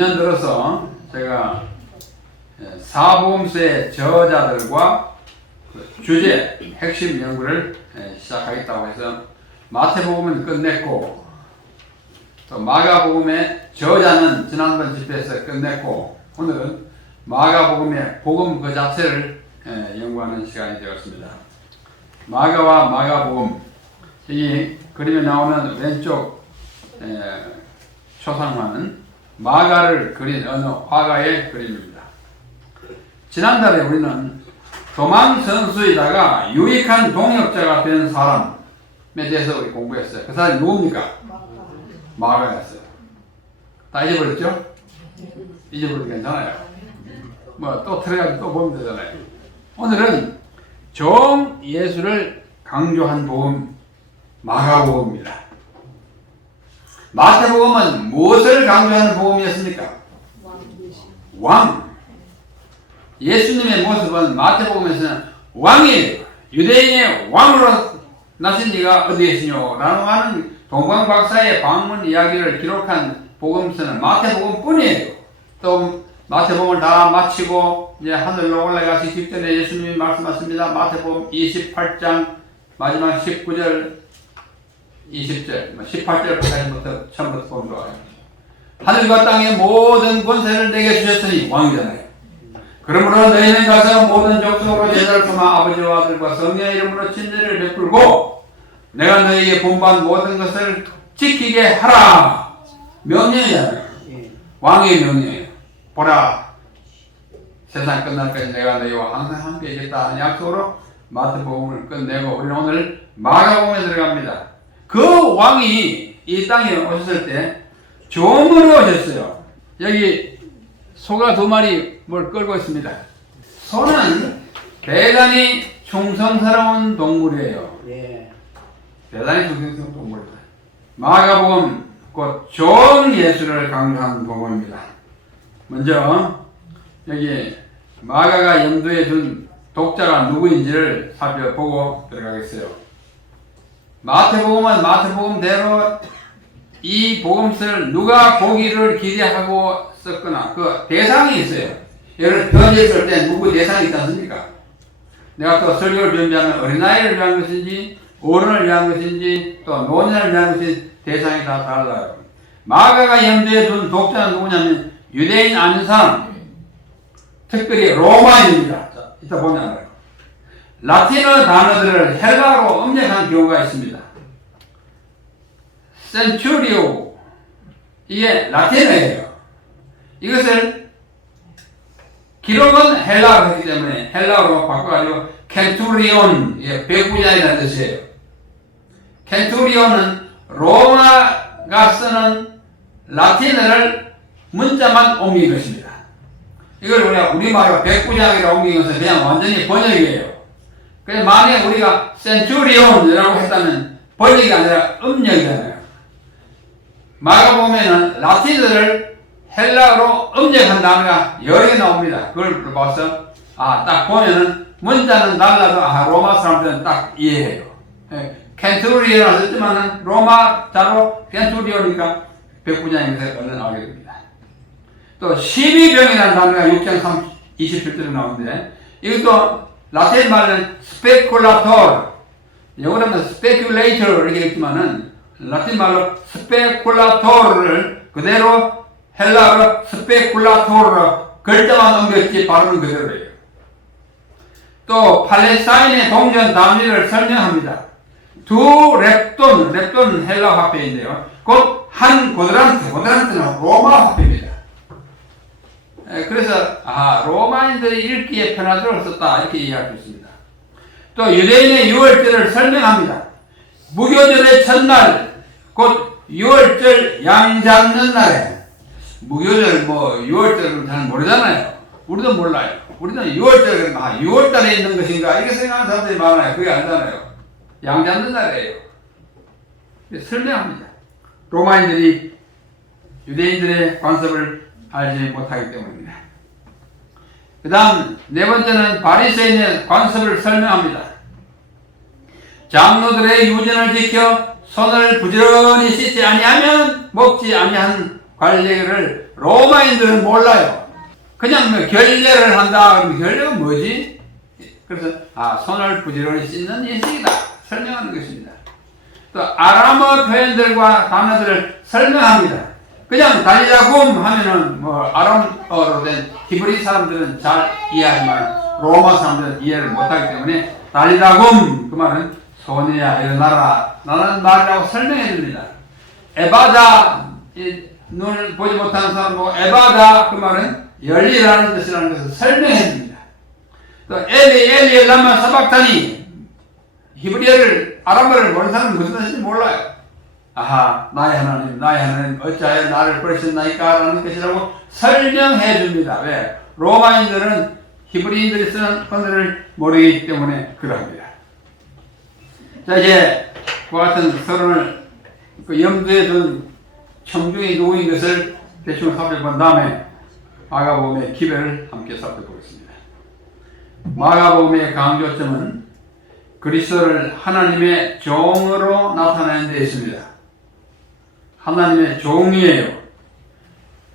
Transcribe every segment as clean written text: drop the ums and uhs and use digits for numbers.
금년 들어서 제가 사복음서의 저자들과 주제, 핵심 연구를 시작하겠다고 해서 마태복음은 끝냈고 또 마가복음의 저자는 지난번 집회에서 끝냈고 오늘은 마가복음의 복음 그 자체를 연구하는 시간이 되었습니다. 마가와 마가복음, 이 그림에 나오는 왼쪽 초상화는 마가를 그린 어느 화가의 그림입니다. 지난달에 우리는 도망 선수이다가 유익한 동역자가 된 사람에 대해서 우리 공부했어요. 그 사람이 누굽니까? 마가였어요. 다 잊어버렸죠? 잊어버려도 괜찮아요. 뭐 또 틀어가지고 또 보면 되잖아요. 오늘은 종 예수를 강조한 복음 마가복음입니다. 마태복음은 무엇을 강조하는 복음이었습니까? 왕. 예수님의 모습은 마태복음에서는 왕이에요. 유대인의 왕으로 나신 이가 어디 계시뇨? 라고 하는 동방박사의 방문 이야기를 기록한 복음서는 마태복음 뿐이에요. 또 마태복음을 다 마치고 이제 하늘로 올라가시 직전에 예수님이 말씀하십니다. 마태복음 28장 마지막 19절 20절 18절부터 처음부터 보면 좋아요. 하늘과 땅의 모든 권세를 내게 주셨으니 왕이잖아요. 그러므로 너희는 가서 모든 족속으로 제자를 삼아 아버지와 아들과 성령의 이름으로 친례를 베풀고 내가 너희에게 분부한 모든 것을 지키게 하라. 명령이잖아요. 왕의 명령이에요. 보라, 세상 끝날까지 내가 너희와 항상 함께 있겠다 하는 약속으로 마태복음을 끝내고 우리는 오늘 마가복음에 들어갑니다. 그 왕이 이 땅에 오셨을 때 종으로 오셨어요. 여기 소가 2마리 뭘 끌고 있습니다. 소는 대단히 충성스러운 동물이에요. 대단히 충성스러운 동물입니다. 마가복음 곧 종 예수를 강조한 복음입니다. 먼저 여기 마가가 염두에 둔 독자가 누구인지를 살펴보고 들어가겠어요. 마태복음은 마태복음대로 이 복음서를 누가 보기를 기대하고 썼거나 그 대상이 있어요. 예를 편지 쓸 때 누구 대상이 있지 않습니까? 내가 또 설교를 준비하면 어린아이를 위한 것인지 어른을 위한 것인지 또 노년을 위한 것인지 대상이 다 달라요. 마가가 염두에 둔 독자는 누구냐면 유대인 아닌 사람, 특별히 로마인입니다. 자, 이따 보면 알아요. 라틴어 단어들을 헬라어로 음력한 경우가 있습니다. 센츄리오, 이게 라틴어예요. 이것을 기록은 헬라어로 했기 때문에 헬라어로 바꿔가지고 켄투리온, 이게 백부장이라는 뜻이에요. 켄투리온은 로마가 쓰는 라틴어를 문자만 옮긴 것입니다. 이걸 우리가 우리말로 백부장이라고 옮긴 것은 그냥 완전히 번역이에요. 그래서 만약에 우리가 센츄리온이라고 했다면 번역이 아니라 음력이잖아요. 마가복음에는 라틴어를 헬라어로 음력한 단어가 여러 개 나옵니다. 그걸 봐서 딱 보면은 문자는 달라도 로마 사람들은 딱 이해해요. 켄투리온이라고 했지만은 로마자로 켄투리온이니까 백부장인 것을 얼른 알게 됩니다. 또 12병이라는 단어가 6장 27절에 나오는데 이것도 라틴 말은 스페쿨라토르, 영어로는 스페큘레이터 이렇게 있지만은 라틴 말로 스페쿨라토르를 그대로 헬라어로 스페쿨라토르로 글자만 옮겼지 발음은 그대로예요. 또 팔레스타인의 동전 단위를 설명합니다. 두 렙돈 헬라 화폐인데요. 곧 한 고드란트는 로마 화폐입니다. 그래서 로마인들이 읽기에 편하도록 썼다 이렇게 이해할 수 있습니다. 또 유대인의 유월절을 설명합니다. 무교절의 첫날 곧 유월절 양 잡는 날에 무교절 유월절은 잘 모르잖아요. 우리도 몰라요. 우리는 유월절 그러면 6월달에 있는 것인가 이렇게 생각하는 사람들이 많아요. 그게 아니잖아요. 양 잡는 날이에요. 설명합니다. 로마인들이 유대인들의 관습을 알지 못하기 때문입니다. 그 다음 네 번째는 바리새인의 관습을 설명합니다. 장로들의 유전을 지켜 손을 부지런히 씻지 아니하면 먹지 아니한 관례를 로마인들은 몰라요. 그냥 뭐 결례를 한다. 그러면 결례가 뭐지? 그래서 손을 부지런히 씻는 예식이다. 설명하는 것입니다. 또 아람어 표현들과 단어들을 설명합니다. 그냥 달리다굼 하면은 뭐 아람어로 된 히브리 사람들은 잘 이해하지만 로마 사람들은 이해를 못하기 때문에 달리다굼 그 말은 소녀야 일어나라 라는 말이라고 설명해 줍니다. 에바다 눈을 보지 못하는 사람 보고 에바다 그 말은 열리라는 뜻이라는 것을 설명해 줍니다. 또 엘리 람마 사박타니 히브리어를 아람어를 모르는 사람은 무슨 뜻인지 몰라요. 나의 하나님 어찌하여 나를 버리셨나이까 라는 것이라고 설명해 줍니다. 왜? 로마인들은 히브리인들이 쓰는 언어를 모르기 때문에 그러합니다. 자, 이제 그와 같은 서론을 염두에 둔 청중이 누구인 것을 대충 살펴본 다음에 마가복음의 기별을 함께 살펴보겠습니다. 마가복음의 강조점은 그리스도를 하나님의 종으로 나타내는 데 있습니다. 하나님의 종이에요.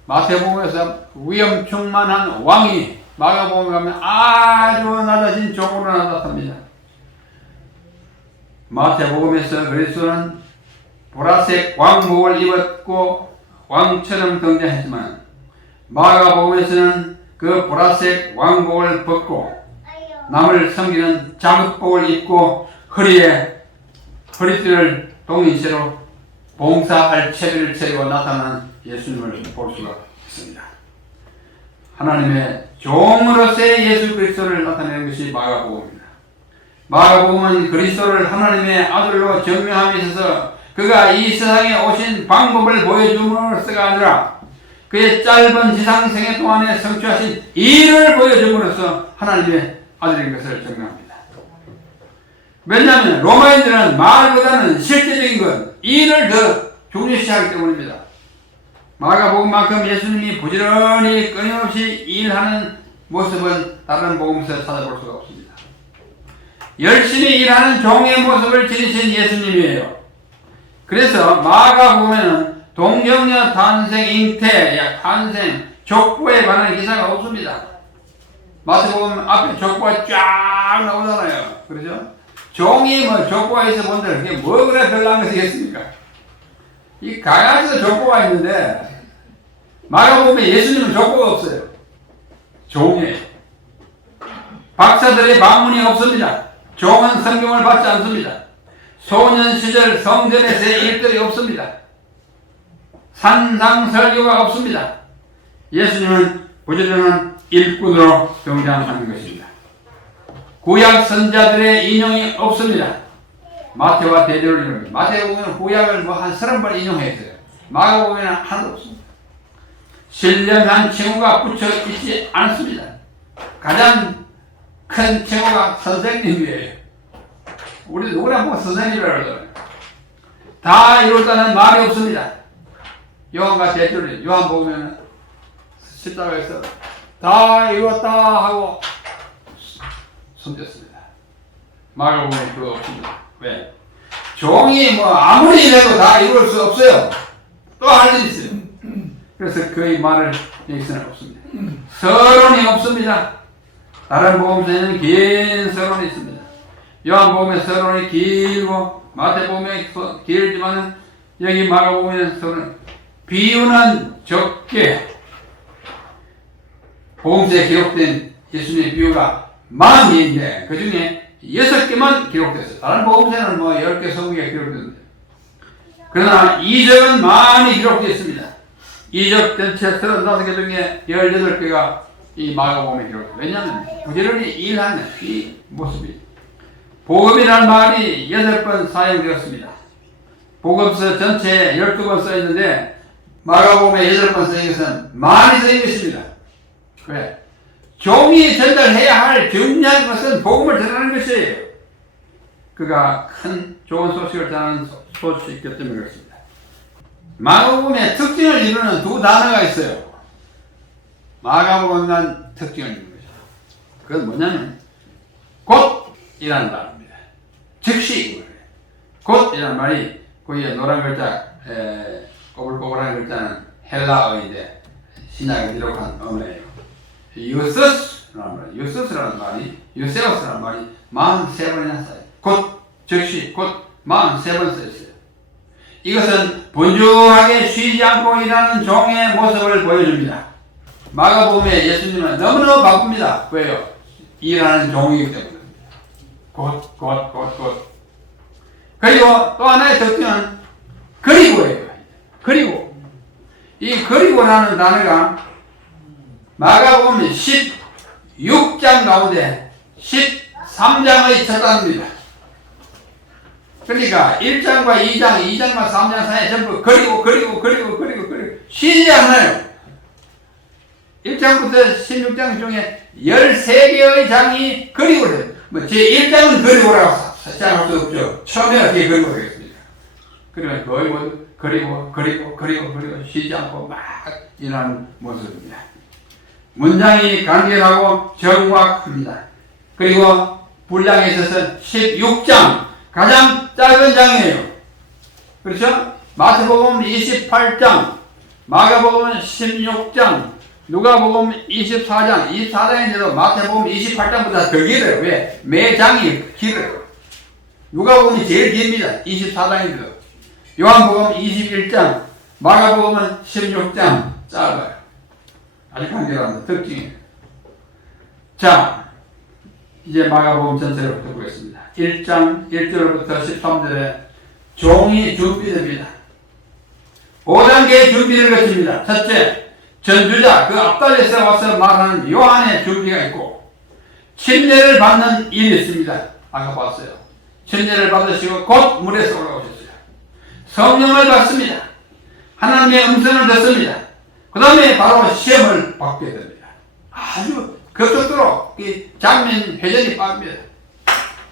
마태복음에서 위엄충만한 왕이 마가복음에 가면 아주 낮아진 종으로 나타납니다. 마태복음에서 그리스도는 보라색 왕복을 입었고 왕처럼 등장했지만 마가복음에서는 그 보라색 왕복을 벗고 남을 섬기는 자급복을 입고 허리띠를 동인채로 봉사할 채비를 차리고 나타난 예수님을 볼 수가 있습니다. 하나님의 종으로서의 예수 그리스도를 나타내는 것이 마가복음입니다. 마가복음은 그리스도를 하나님의 아들로 증명함에 있어서 그가 이 세상에 오신 방법을 보여줌으로써가 아니라 그의 짧은 지상생애 동안에 성취하신 일을 보여줌으로써 하나님의 아들인 것을 증명합니다. 왜냐하면 로마인들은 말보다는 실제적인 것, 일을 더 중요시하기 때문입니다. 마가복음만큼 예수님이 부지런히 끊임없이 일하는 모습은 다른 복음서에 찾아볼 수가 없습니다. 열심히 일하는 종의 모습을 지니신 예수님이에요. 그래서 마가복음에는 동정녀 탄생, 잉태, 탄생, 족보에 관한 기사가 없습니다. 마태복음 앞에 족보가 쫙 나오잖아요. 그렇죠? 종이 족보가 있어 본들 그게 뭐 그래 별난 것이겠습니까? 이 가야에서 족보가 있는데 마가복음에 예수님은 족보가 없어요. 종이에요. 박사들의 방문이 없습니다. 종은 성경을 받지 않습니다. 소년 시절 성전에서의 일들이 없습니다. 산상설교가 없습니다. 예수님은 부지런한 일꾼으로 등장하는 것입니다. 구약 선자들의 인용이 없습니다. 마태와 대조를 인용합니다. 마태복음에는 구약을 한 30번 인용했어요. 마가복음에는 하나도 없습니다. 신령한 칭호가 붙여 있지 않습니다. 가장 큰 칭호가 선생님이에요. 우리 누구나 보고 선생님이라고 그러잖아요. 다 이뤘다는 말이 없습니다. 요한과 대조를 요한복음에는 십자가에서 다 이뤘다 하고 손댔습니다. 마가복음에 그거 없습니다. 왜? 종이 아무리 일해도 다 이룰 수 없어요. 또 할 일이 있어요. 그래서 그의 말을 여기서는 없습니다. 서론이 없습니다. 다른 복음서에는 긴 서론이 있습니다. 요한복음의 서론이 길고 마태복음에 길지만은 여기 마가복음의 서론 비유는 적게 복음서에 기록된 예수님의 비유가 40개인데 그 중에 6개만 기록됐어요. 다른 복음서에는 10개, 20개 기록됐는데 그러나 이적은 많이 기록됐습니다. 이적 전체 35개 중에 18개가 이 마가복음에 기록됐어요. 왜냐하면 부지런히 일하는 이 모습이 복음이라는 말이 8번 사용되었습니다. 복음서 전체에 12번 써있는데 마가복음에 8번 써인 것은 많이 써인 것입니다. 왜? 종이 전달해야 할 중요한 것은 복음을 전하는 것이에요. 그가 큰 좋은 소식을 전하는 소식이기 때문에 그렇습니다. 마가복음의 특징을 이루는 두 단어가 있어요. 마가복음만 특징을 이루는 거죠. 그건 뭐냐면 곧이라는 단어입니다. 즉시 곧이라는 말이 거기에 노란 글자 꼬불꼬불한 글자는 헬라어인데 신약을 기록한 언어예요. 유서스라는 말이, 유세우스라는 말이 43번이나 써요. 곧, 즉시, 곧 43번 써있어요. 이것은 분주하게 쉬지 않고 일하는 종의 모습을 보여줍니다. 마가복음에 예수님은 너무너무 바쁩니다. 왜요? 일하는 종이기 때문에. 곧. 그리고 또 하나의 특징은 그리고예요. 그리고. 이 그리고라는 단어가 마가복음 16장 가운데 13장의 첫 단어입니다. 그러니까 1장과 2장, 2장과 3장 사이에 전부 그리고 쉬지 않아요. 1장부터 16장 중에 13개의 장이 그리고래요. 제1장은 그리고라고 시작할 수 없죠. 처음에는 그게 그리고겠습니다. 그러면 거의 모두 그리고 쉬지 않고 막 일하는 모습입니다. 문장이 간결하고 정확합니다. 그리고 분량에 있어서 16장 가장 짧은 장이에요. 그렇죠? 마태복음 28장, 마가복음 16장, 누가복음 24장, 24장인데도 마태복음 28장보다 더 길어요. 왜? 매 장이 길어요. 누가복음이 제일 깁니다. 24장인데도. 요한복음 21장, 마가복음은 16장 짧아요. 아주 간결한 특징이에요. 자, 이제 마가복음 전체를 보겠습니다. 1장 1절부터 13절에 종이 준비됩니다. 5단계의 준비를 거칩니다. 첫째, 전주자, 그 앞달에서 와서 말하는 요한의 준비가 있고, 침례를 받는 일이 있습니다. 아까 봤어요. 침례를 받으시고 곧 물에서 올라오셨어요. 성령을 받습니다. 하나님의 음성을 듣습니다. 그 다음에 바로 시험을 받게 됩니다. 아주 급속도로 이 장면 회전이 빠릅니다.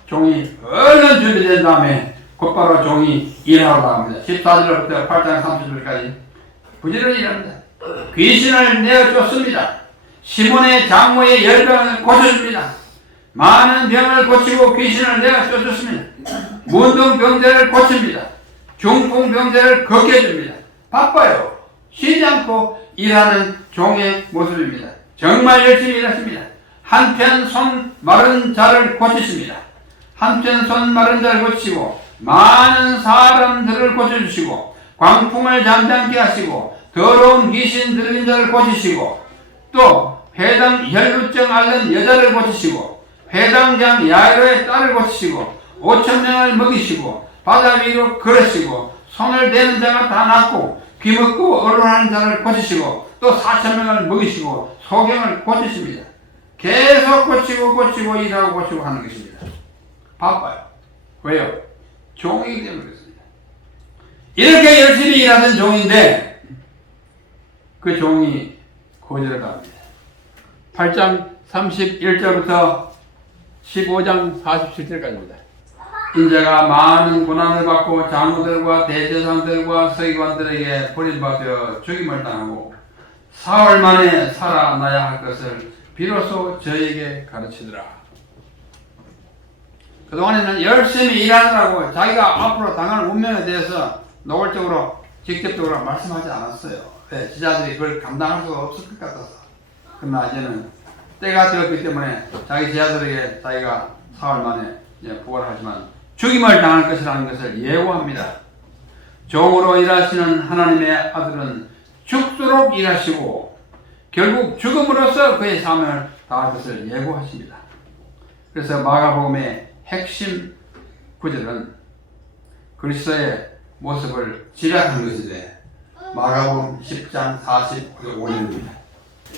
종이 얼른 준비된 다음에 곧바로 종이 일하러 나갑니다. 14절부터 8장 30절까지 부지런히 일합니다. 귀신을 내어쫓습니다. 시몬의 장모의 열병을 고쳐줍니다. 많은 병을 고치고 귀신을 내어쫓습니다. 문둥병자를 고칩니다. 중풍병자를 걷게 해줍니다. 바빠요. 쉬지 않고 일하는 종의 모습입니다. 정말 열심히 일하십니다. 한편 손 마른 자를 고치십니다. 한편 손 마른 자를 고치고 많은 사람들을 고쳐주시고 광풍을 잠잠케 하시고 더러운 귀신 들린 자를 고치시고 또 회당 혈루증 앓는 여자를 고치시고 회당장 야이로의 딸을 고치시고 5,000명을 먹이시고 바다 위로 걸으시고 손을 대는 자가 다 낫고 귀 먹고 언론하는 자를 고치시고 또 4,000명을 먹이시고 소경을 고치십니다. 계속 고치고 일하고 고치고 하는 것입니다. 바빠요. 왜요? 종이기 때문에 그렇습니다. 이렇게 열심히 일하는 종인데 그 종이 거절을 합니다. 8장 31절부터 15장 47절까지입니다. 인자가 많은 고난을 받고 장로들과 대제사장들과 서기관들에게 버림받아 죽임을 당하고 사흘 만에 살아나야 할 것을 비로소 저에게 가르치더라. 그동안에는 열심히 일하느라고 자기가 앞으로 당할 운명에 대해서 노골적으로 직접적으로 말씀하지 않았어요. 네, 지자들이 그걸 감당할 수가 없을 것 같아서. 그러나 이제는 때가 되었기 때문에 자기 제자들에게 자기가 사흘 만에 부활하지만 죽임을 당할 것이라는 것을 예고합니다. 종으로 일하시는 하나님의 아들은 죽도록 일하시고 결국 죽음으로써 그의 사명을 다할 것을 예고하십니다. 그래서 마가복음의 핵심 구절은 그리스도의 모습을 지략한 것인데 마가복음 10장 45절입니다.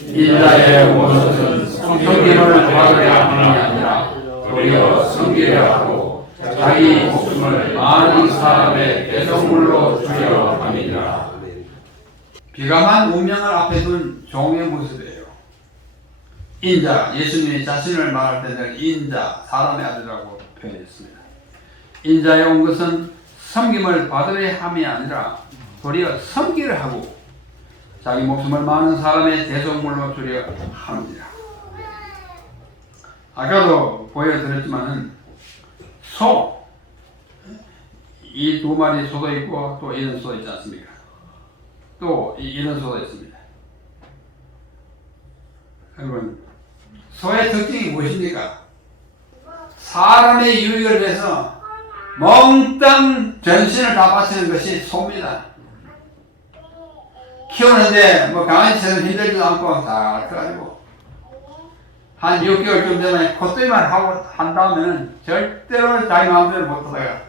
인자의 모습은 섬김을 받으려 함이 아니라 도리어 섬기려 하고 자기 목숨을 많은 사람의 대속물로 주려 함이니라. 비감한 운명을 앞에 둔 종의 모습이에요. 인자, 예수님이 자신을 말할 때는 인자, 사람의 아들이라고 표현했습니다. 인자에 온 것은 섬김을 받으려 함이 아니라 도리어 섬기려 하고 자기 목숨을 많은 사람의 대속물로 주려 합니다. 아까도 보여드렸지만은 소, 이 두 마리 소도 있고 또 이런 소도 있지 않습니까? 또 이런 소도 있습니다. 여러분, 소의 특징이 무엇입니까? 사람의 유익을 위해서 몽땅 전신을 다 바치는 것이 소입니다. 키우는데 뭐 강아지처럼 힘들지도 않고 다 가지고 한 6개월쯤 되면 콧등이만 하고 한 다음에는 절대로 자기 마음대로 못 하다가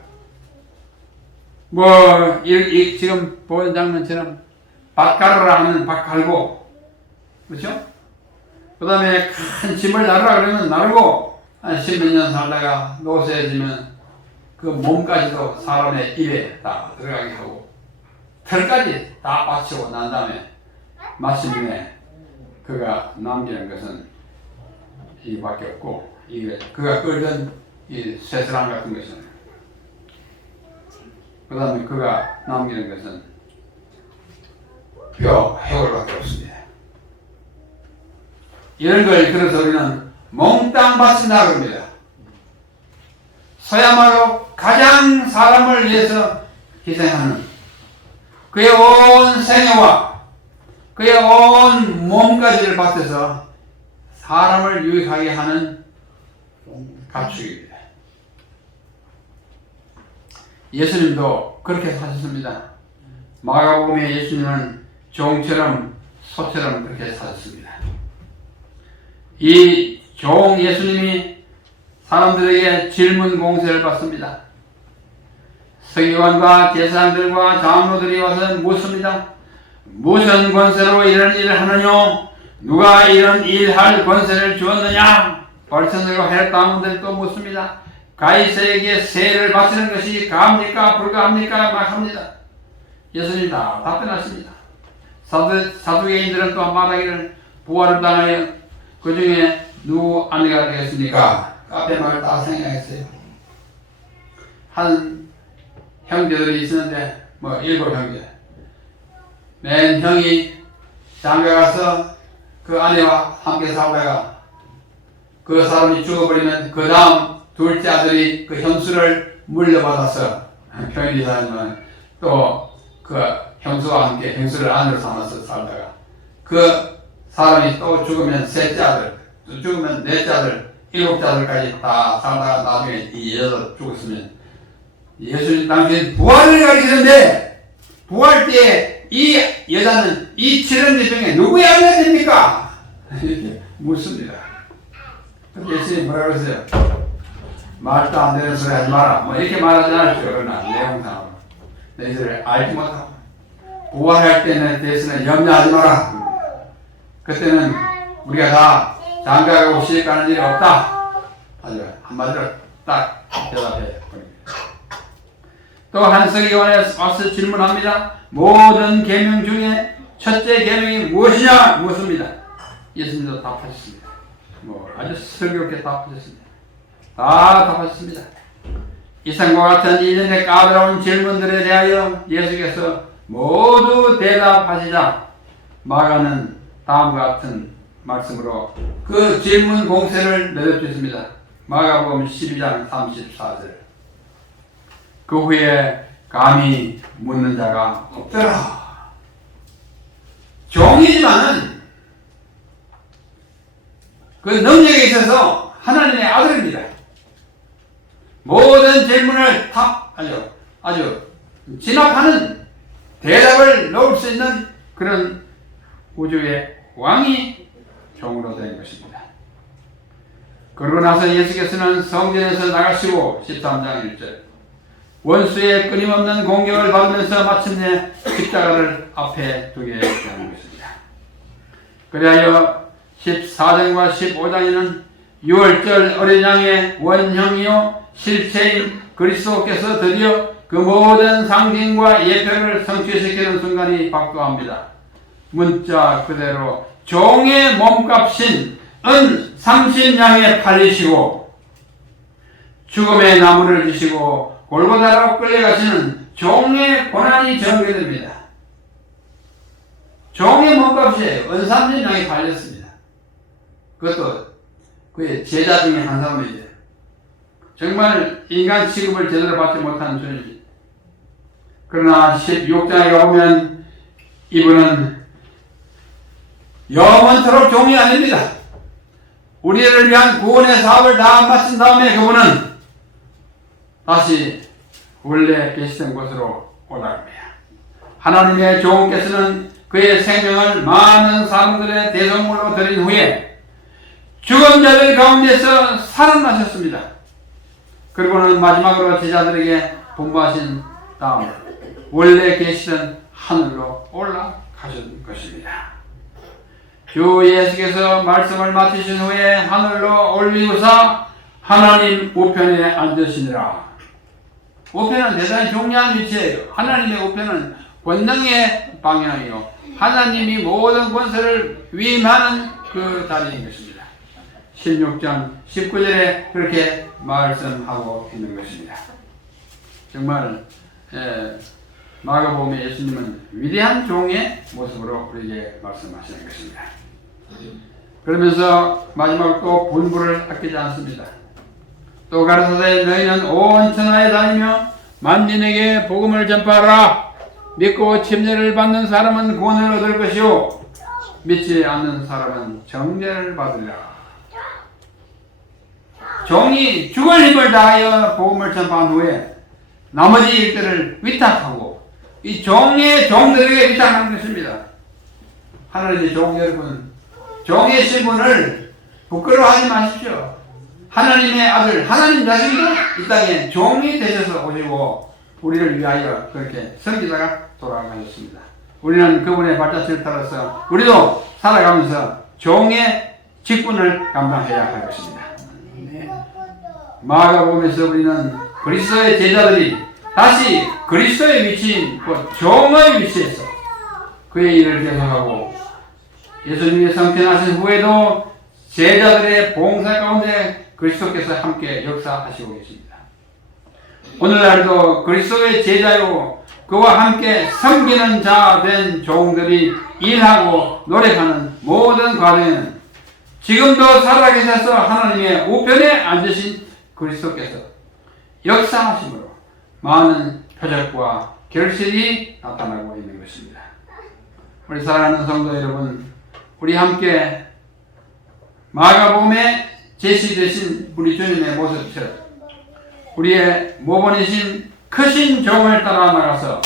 뭐 지금 보는 장면처럼 밭 가르라 하면 밭 갈고, 그렇죠? 그 다음에 큰 짐을 나르라 그러면 나르고, 한 10몇 년 살다가 노쇠해지면 그 몸까지도 사람의 입에 다 들어가게 하고 털까지 다 바치고 난 다음에 마침내 그가 남기는 것은 이밖에 없고, 이게 그가 끌던 이 쇠사람 같은 것은, 그 다음에 그가 남기는 것은 뼈, 해골밖에 없습니다. 이런 걸 그래서 우리는 몽땅 바친다 그럽니다. 소야말로 가장 사람을 위해서 희생하는 그의 온 생애와 그의 온 몸까지를 바쳐서 사람을 유익하게 하는 가축입니다. 예수님도 그렇게 사셨습니다. 마가복음에 예수님은 종처럼 소처럼 그렇게 사셨습니다. 이 종 예수님이 사람들에게 질문 공세를 받습니다. 서기관과 제사장들과 장로들이 와서 묻습니다. 무슨 권세로 이런 일을 하느냐? 누가 이런 일할 권세를 주었느냐? 바리새인들과 헤롯 당원들이 또 묻습니다. 가이사에게 세를 바치는 것이 가합니까? 불가합니까? 막 합니다. 예수님 다 답변하십니다. 사두개인들은 또 말하기를 부활을 당하여 그 중에 누구 아내가 되겠습니까? 앞에 말 다 생각했어요. 한 형제들이 있었는데, 뭐 7형제. 맨 형이 장가가서 그 아내와 함께 살다가 그 사람이 죽어버리면 그 다음 둘째 아들이 그 형수를 물려받아서 편리하지만 또 그 형수와 함께 형수를 아내로 삼아서 살다가 그 사람이 또 죽으면 셋째 아들, 또 죽으면 넷째 아들, 7째 아들까지 다 살다가 나중에 이 여자도 죽었으면 예수님 당시에 부활을 가리키는데 부활 때 이 여자는 이 7형제 중에 누구의 아내가 됩니까? 이렇게 묻습니다. 예수님이 뭐라 그러세요? 말도 안 되는 소리 하지 마라. 뭐 이렇게 말하지 않았죠. 그러나 내용상으로 너희들을 알지 못하고 부활할 때는 대해서는 염려하지 마라. 그때는 우리가 다 장가가고 시집 가는 일이 없다. 아주 한마디로 딱 대답해. 또 한 서기관에 와서 질문합니다. 모든 계명 중에 첫째 계명이 무엇이냐 묻습니다. 예수님도 답하셨습니다. 뭐 아주 슬기롭게 답하셨습니다. 다 답하셨습니다. 이상과 같은 이전의 까다로운 질문들에 대하여 예수께서 모두 대답하시자 마가는 다음과 같은 말씀으로 그 질문 공세를 내려주셨습니다. 마가복음 12장 34절. 그 후에 감히 묻는 자가 없더라. 종이지만은 그 능력에 있어서 하나님의 아들입니다. 모든 질문을 아주 진압하는 대답을 넣을 수 있는 그런 우주의 왕이 종으로 된 것입니다. 그러고 나서 예수께서는 성전에서 나가시고 13장 1절 원수의 끊임없는 공격을 받으면서 마침내 십자가를 앞에 두게 되는 것입니다. 그리하여 14장과 15장에는 6월절 어린 양의 원형이요 실체인 그리스도께서 드디어 그 모든 상징과 예표를 성취시키는 순간이 박도합니다. 문자 그대로 종의 몸값인 은 30냥에 팔리시고 죽음의 나무를 지시고 골고다로 끌려가시는 종의 고난이 전개됩니다. 종의 몸값이에요. 은 30냥이 팔렸습니다. 그것도 그의 제자 중에 한 사람이죠. 정말 인간 취급을 제대로 받지 못한 주님입니다. 그러나 16장에 가보면 이분은 영원토록 종이 아닙니다. 우리를 위한 구원의 사업을 다 마친 다음에 그분은 다시 원래 계시던 곳으로 올라갑니다. 하나님의 종께서는 그의 생명을 많은 사람들의 대성물로 드린 후에 죽은 자들 가운데서 살아나셨습니다. 그리고는 마지막으로 제자들에게 분부하신 다음 원래 계시던 하늘로 올라가신 것입니다. 주 예수께서 말씀을 마치신 후에 하늘로 올리우사 하나님 우편에 앉으시니라. 우편은 대단히 중요한 위치예요. 하나님의 우편은 권능의 방향이요, 하나님이 모든 권세를 위임하는 그 자리인 것입니다. 16장 19절에 그렇게 말씀하고 있는 것입니다. 정말 마가복음의 예수님은 위대한 종의 모습으로 우리에게 말씀하시는 것입니다. 그러면서 마지막 또 분부를 아끼지 않습니다. 또 가르쳐되 너희는 온 천하에 다니며 만민에게 복음을 전파하라. 믿고 침례를 받는 사람은 구원을 얻을 것이요 믿지 않는 사람은 정죄를 받으리라. 종이 죽을 힘을 다하여 복음을 전파한 후에 나머지 일들을 위탁하고 이 종의 종들에게 위탁하는 것입니다. 하나님의 종 여러분, 종의 신분을 부끄러워하지 마십시오. 하나님의 아들, 하나님 자신도 이 땅에 종이 되셔서 오시고 우리를 위하여 그렇게 섬기다가 돌아가셨습니다. 우리는 그분의 발자취를 따라서 우리도 살아가면서 종의 직분을 감당해야 할 것입니다. 마가복음에서 우리는 그리스도의 제자들이 다시 그리스도의 위치인 그 종의 위치에서 그의 일을 계속하고 예수님이 성천하신 후에도 제자들의 봉사 가운데 그리스도께서 함께 역사하시고 계십니다. 오늘날도 그리스도의 제자요 그와 함께 섬기는 자 된 종들이 일하고 노력하는 모든 과정에는 지금도 살아계셔서 하나님의 우편에 앉으신 그리스도께서 역사하심으로 많은 표적과 결실이 나타나고 있는 것입니다. 우리 사랑하는 성도 여러분, 우리 함께 마가복음에 제시되신 우리 주님의 모습처럼 우리의 모범이신 크신 종을 따라 나가서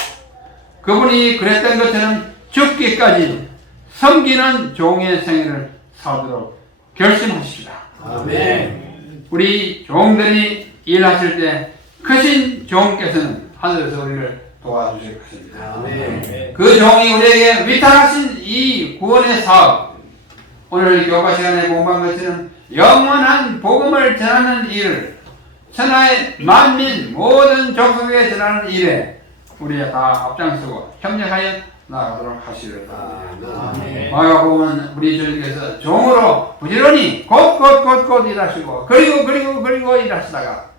그분이 그랬던 것처럼 죽기까지 섬기는 종의 생애를 살도록 결심하십시다. 아멘. 우리 종들이 일하실 때 크신 종께서는 하늘에서 우리를 도와주실 것입니다. 아멘. 그 종이 우리에게 위탁하신 이 구원의 사업, 오늘 교과 시간에 공부한 것처럼 영원한 복음을 전하는 일을 천하의 만민 모든 족속에 전하는 일에 우리가 다 앞장서고 협력하여 나아가도록 하시기를 바랍니다. 마가복음은 우리 주님께서 종으로 부지런히 곧 일하시고 그리고 일하시다가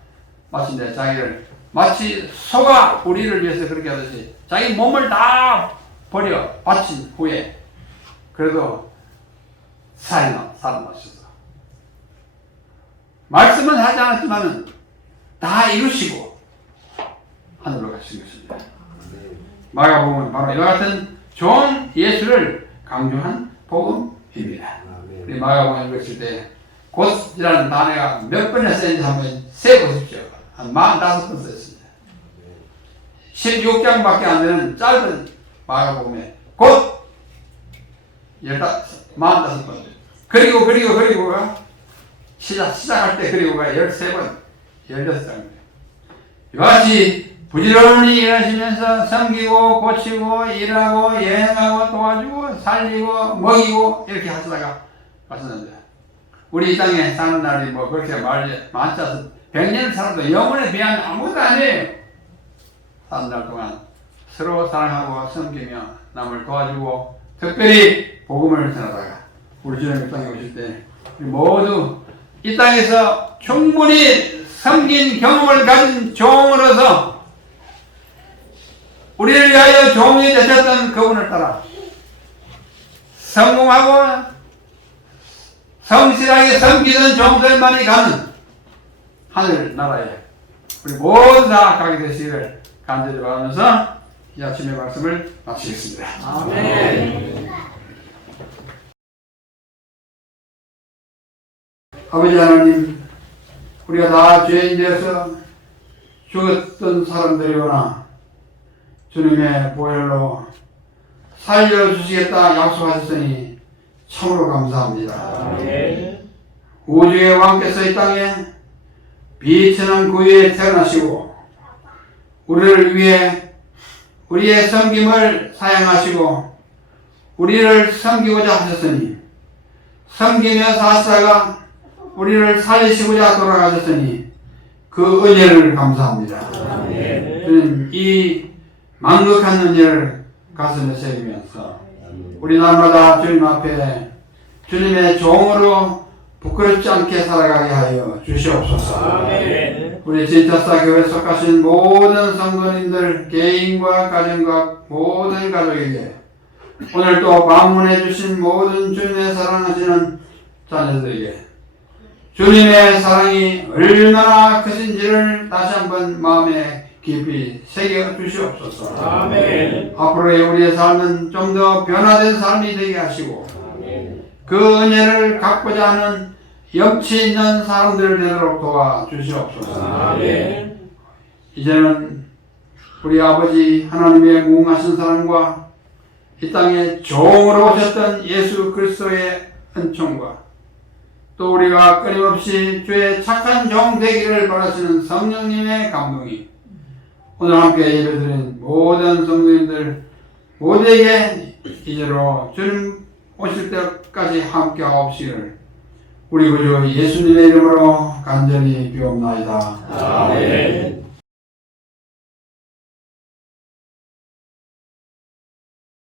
마침내 자기를 마치 소가 우리를 위해서 그렇게 하듯이 자기 몸을 다 버려 바친 후에 그래도 살아나셔서 말씀은 하지 않았지만 다 이루시고 하늘로 가신 것입니다. 마가복음은 바로 이와 같은 종 예수를 강조한 복음입니다. 우리 마가복음 읽으실 때 곧이라는 단어가 몇 번이나 쓰였는지 한번 세보십시오. 한 45번 쓰였습니다. 16장밖에 안 되는 짧은 마가복음에 곧 45번 그리고 시작할 때 그리고가 13번 16장입니다. 이와 같이 부지런히 일하시면서 섬기고 고치고 일하고 여행하고 도와주고 살리고 먹이고 이렇게 하시다가 가셨는데 우리 이 땅에 사는 날이 뭐 그렇게 많지 않습니다. 100년 살아도 영혼에 비하면 아무것도 아니에요. 사는 날 동안 서로 사랑하고 섬기며 남을 도와주고 특별히 복음을 전하다가 우리 주님 이 땅에 오실 때 모두 이 땅에서 충분히 섬긴 경험을 가진 종으로서 우리를 위하여 종이 되셨던 그분을 따라 성공하고 성실하게 섬기는 종들만이 가는 하늘나라에 우리 모두 다 가게 되시기를 간절히 바라면서 이 아침의 말씀을 마치겠습니다. 아멘. 아버지 하나님, 우리가 다 죄인 되어서 죽었던 사람들이거나 주님의 보혈로 살려주시겠다 약속하셨으니 참으로 감사합니다. 우주의 왕께서 이 땅에 비천한 구유에 태어나시고 우리를 위해 우리의 섬김을 사양하시고 우리를 섬기고자 하셨으니 섬기며 사시다가 우리를 살리시고자 돌아가셨으니 그 은혜를 감사합니다. 주님, 이 만극한 은혜를 가슴에 새기면서 우리 날마다 주님 앞에 주님의 종으로 부끄럽지 않게 살아가게 하여 주시옵소서. 우리 진짜사 교회 속하신 모든 성도님들 개인과 가정과 모든 가족에게 오늘 또 방문해 주신 모든 주님의 사랑하시는 자녀들에게 주님의 사랑이 얼마나 크신지를 다시 한번 마음에 깊이 새겨 주시옵소서. 앞으로의 우리의 삶은 좀 더 변화된 삶이 되게 하시고 그 은혜를 갖고자 하는 염치 있는 사람들 되도록 도와주시옵소서. 이제는 우리 아버지 하나님의 무궁하신 사랑과 이 땅에 종으로 오셨던 예수 그리스도의 은총과 또 우리가 끊임없이 주의 착한 종 되기를 바라시는 성령님의 감동이 오늘 함께 예배드린 모든 성도님들 모두에게 이제로 주님 오실 때까지 함께 하옵시기를 우리 구주 예수님의 이름으로 간절히 비옵나이다. 아멘.